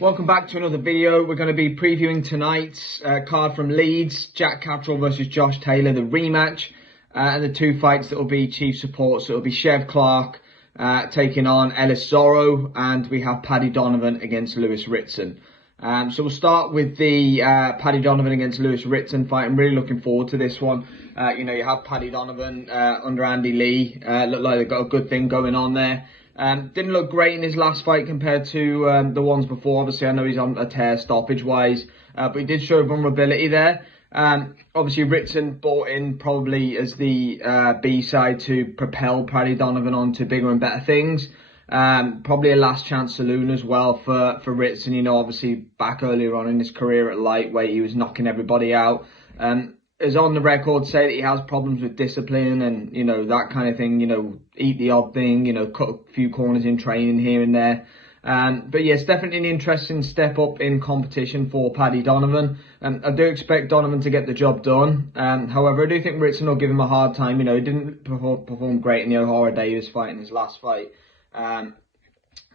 Welcome back to another video. We're going to be previewing tonight's card from Leeds, Jack Catterall versus Josh Taylor, the rematch, and the two fights that will be chief support. So it'll be Chev Clark taking on Ellis Zorro, and we have Paddy Donovan against Lewis Ritson. So we'll start with the Paddy Donovan against Lewis Ritson fight. I'm really looking forward to this one. You have Paddy Donovan under Andy Lee. Look like they've got a good thing going on there. Didn't look great in his last fight compared to the ones before. Obviously, I know he's on a tear stoppage-wise, but he did show vulnerability there. Obviously, Ritson bought in probably as the B-side to propel Paddy Donovan on to bigger and better things. Probably a last chance saloon as well for Ritson. Obviously back earlier on in his career at lightweight, he was knocking everybody out. Is on the record say that he has problems with discipline and, that kind of thing, eat the odd thing, cut a few corners in training here and there. But yeah, it's definitely an interesting step up in competition for Paddy Donovan. I do expect Donovan to get the job done. However, I do think Ritson will give him a hard time. He didn't perform great in the O'Hara Davis fight in his last fight.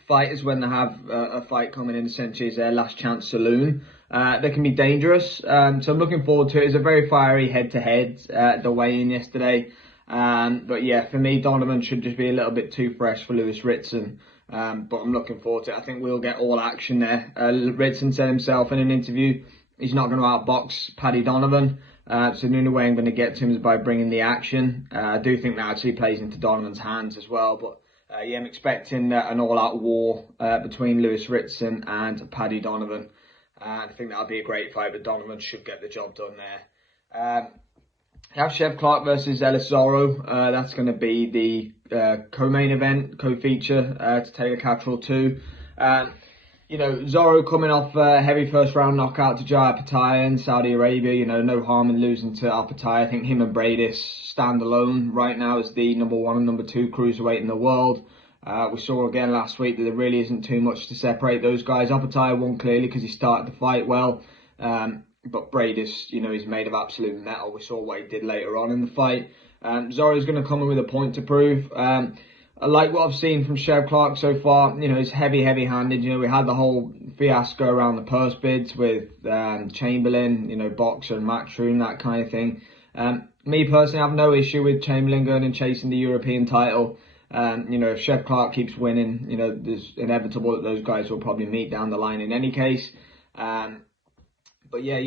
Fighters, when they have a fight coming in, essentially is their last chance saloon. They can be dangerous. So I'm looking forward to it. It was a very fiery head-to-head the weigh-in yesterday. But yeah, for me, Donovan should just be a little bit too fresh for Lewis Ritson. But I'm looking forward to it. I think we'll get all action there. Ritson said himself in an interview, he's not going to outbox Paddy Donovan. So the only way I'm going to get to him is by bringing the action. I do think that actually plays into Donovan's hands as well. But yeah, I'm expecting an all-out war between Lewis Ritson and Paddy Donovan. I think that'll be a great fight, but Donovan should get the job done there. You have Chev Clark versus Ellis Zorro. That's going to be the co-main event, co-feature to Taylor Catterall 2. Zorro coming off a heavy first-round knockout to Jaya Pattaya in Saudi Arabia. No harm in losing to Pattaya. I think him and Bradis stand alone right now as the number 1 and number 2 cruiserweight in the world. We saw again last week that there really isn't too much to separate those guys. Pattaya won clearly because he started the fight well. But Bradis, he's made of absolute metal. We saw what he did later on in the fight. Zorro's going to come in with a point to prove. I like what I've seen from Chev Clark so far. He's heavy-handed. We had the whole fiasco around the purse bids with Chamberlain, Boxer and Matchroom, that kind of thing. Me personally, I have no issue with Chamberlain going and chasing the European title. If Chev Clark keeps winning, there's inevitable that those guys will probably meet down the line in any case. But yeah,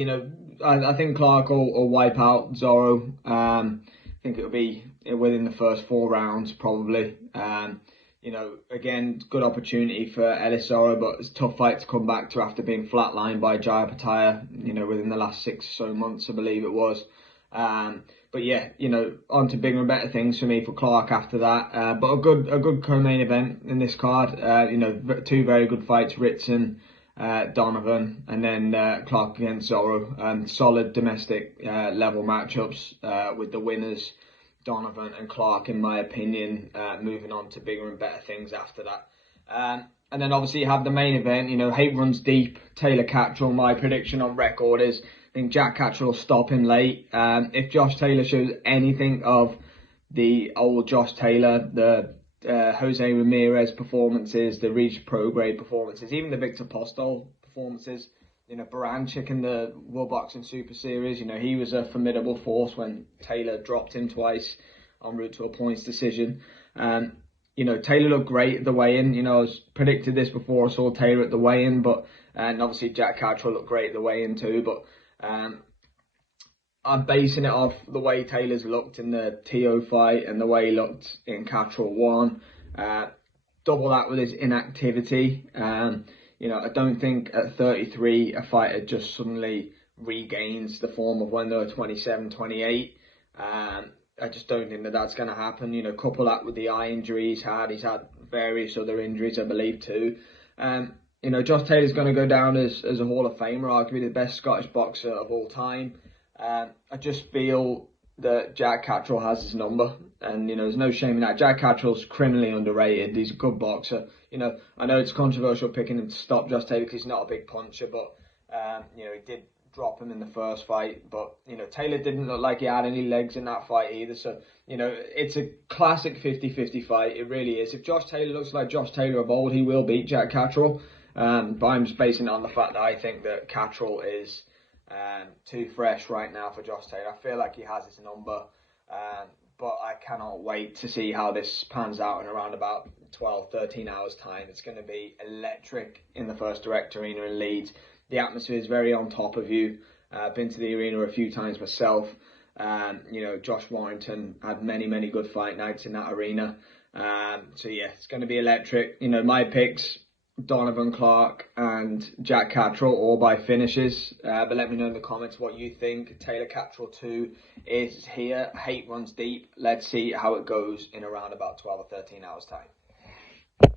I think Clark will wipe out Zorro. I think it'll be within the first 4 rounds, probably. Again, good opportunity for Ellis Zorro, but it's a tough fight to come back to after being flatlined by Jaya Pattaya, within the last 6 or so months, I believe it was. But yeah, on to bigger and better things for me for Clark after that. But a good co-main event in this card. 2 very good fights, Ritson, Donovan, and then Clark against Zorro. Solid domestic level matchups with the winners, Donovan and Clark, in my opinion, moving on to bigger and better things after that. And then obviously you have the main event, hate runs deep, Taylor Catterall. My prediction on record is I think Jack Catterall will stop him late. If Josh Taylor shows anything of the old Josh Taylor, the Jose Ramirez performances, the Regis Prograde performances, even the Victor Postol performances, Baranchik in the World Boxing Super Series, he was a formidable force when Taylor dropped him twice en route to a points decision. Taylor looked great at the weigh-in. I was predicted this before I saw Taylor at the weigh-in, and obviously Jack Catterall looked great at the weigh-in too, but I'm basing it off the way Taylor's looked in the TO fight and the way he looked in Catterall 1. Double that with his inactivity. I don't think at 33 a fighter just suddenly regains the form of when they were 27, 28. I just don't think that that's going to happen. Couple that with the eye injury he's had. He's had various other injuries, I believe, too. Josh Taylor's going to go down as a Hall of Famer, arguably the best Scottish boxer of all time. I just feel that Jack Catterall has his number, and there's no shame in that. Jack Catterall's criminally underrated. He's a good boxer. I know it's controversial picking him to stop Josh Taylor because he's not a big puncher, but he did drop him in the first fight. But Taylor didn't look like he had any legs in that fight either. So it's a classic 50-50 fight. It really is. If Josh Taylor looks like Josh Taylor of old, he will beat Jack Catterall. But I'm just basing it on the fact that I think that Catterall is too fresh right now for Josh Taylor. I feel like he has his number, but I cannot wait to see how this pans out in around about 12, 13 hours time. It's going to be electric in the First Direct Arena in Leeds. The atmosphere is very on top of you. I've been to the arena a few times myself. Josh Warrington had many good fight nights in that arena. So yeah, it's going to be electric. My picks, Donovan Clark and Jack Catterall, all by finishes. But let me know in the comments what you think. Taylor Catterall 2 is here. Hate runs deep. Let's see how it goes in around about 12 or 13 hours time.